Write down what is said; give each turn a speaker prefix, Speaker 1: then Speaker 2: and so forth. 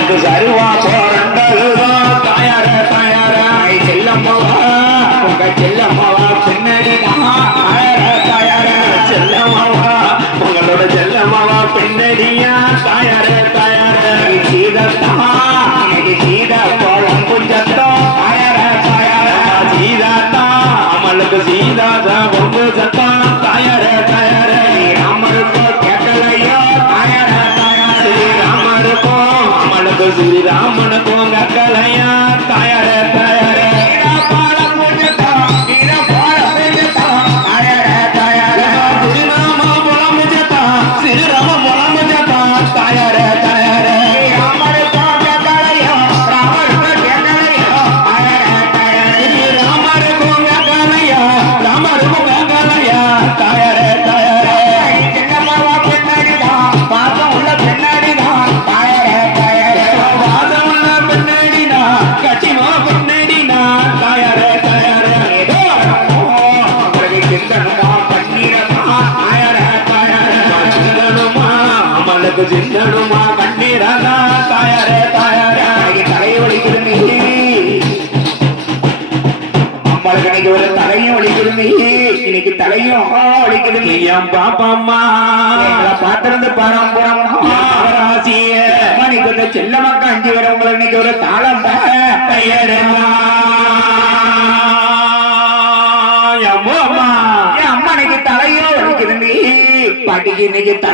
Speaker 1: அம்மனுக்கு சருவா போறந்ததுதான் தாயார தாயார செல்லம்மாவா. உங்க செல்லம்மாவா பின்னடிதான் தாயார செல்லம்மாவா. உங்களோட செல்லம்மாவா பின்னடியா தாயார தாயார சீதத்தா இன்னைக்கு சீதா போலம் குஞ்சத்தம் தாயார தாயார சீதாத்தா அம்மளுக்கு சீதாதா பொங்கு அம்மளுக்கு ஸ்ரீராமனுக்கும் அமலுக்கு சிந்தனுமா கண்ணீரனா தாயாரே தாயார. தலையை வலிக்குது நீ. அம்மாளுக்கு அன்னைக்கு ஒரு தலையும் வலிக்குது நீ. இன்னைக்கு தலையும் வலிக்குது நீ. என் பாப்பா அம்மா. பாத்திருந்து பரம்பரம் அவராசிய இன்னைக்கு ஒரு செல்ல மக்கள் அஞ்சு பேர் உங்களுக்கு இன்னைக்கு ஒரு தாளம் பெயரம்மா அம்மா இன்னைக்கு தலையும் வலிக்குது நீ. பாட்டிக்கு இன்னைக்கு